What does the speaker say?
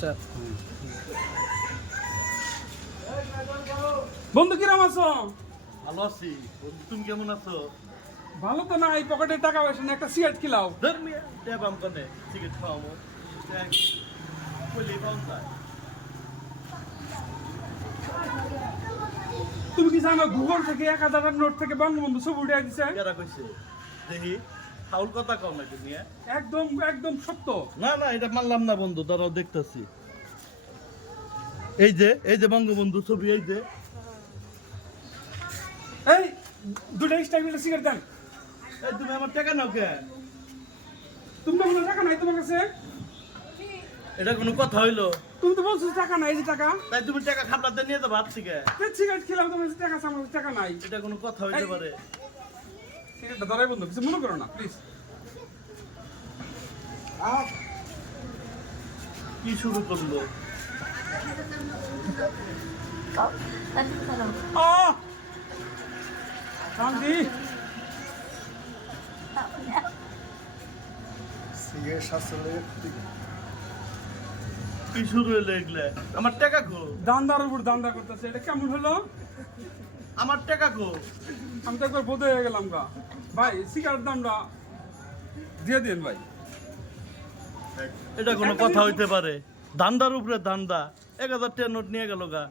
Star. বন্ধু কিরম আছো? ভালো আছি। তুমি কেমন আছো? ভালো তো না, এই পকেটে টাকা পয়সা না, একটা সিগারেট খিলাও। ধর্মিয়া দেবাম কনে সিগারেট খাওয়াবো কইলে পাউন যায়। তুমি কি জানো গুগল থেকে 1000 টাকার নোট থেকে বঙ্গবন্ধু ছবি উঠে দিছে? কেরা কইছে দেখি ফাউল কথা কও না তুমি? একদম একদম সত্য। না না এটা মানলাম না বন্ধু, দাঁড়াও দেখতেছি। এই যে বঙ্গবন্ধু ছবি, এই যে এই দুটো স্টাইল সিগারেট দেন। এই তুমি আমার টাকা নাও কে? তুমি তো কোনো টাকা নাই তোমার কাছে। এটা কোনো কথা হইলো? তুমি তো বলছো টাকা নাই, এই যে টাকা। তাই তুমি টাকা খাপলাতে নিয়ে যাবো হাত থেকে? সিগারেট খিলাও, তোমার কাছে টাকা আছে, আমার কাছে টাকা নাই। এটা কোনো কথা হইতে পারে? সিগারেটটা ধরাই বন্ধু, কিছু মনে করো না প্লিজ। কি শুরু করলো? শান্তি। কি শুরু হইলো এগুলা? আমার টাকা কো? দান্দার উপর দান্দা করতেছে, এটা কেমন হলো? আমার টাকা কো? আমি তো একবার বোধ হয়ে গেলাম গা। ভাই সিগারেট দামটা দিয়ে দিন ভাই। এটা কোনো কথা হইতে পারে? ধান্দার উপরে ধান্দা। 1000 টাকা নোট নিয়ে গেল গা।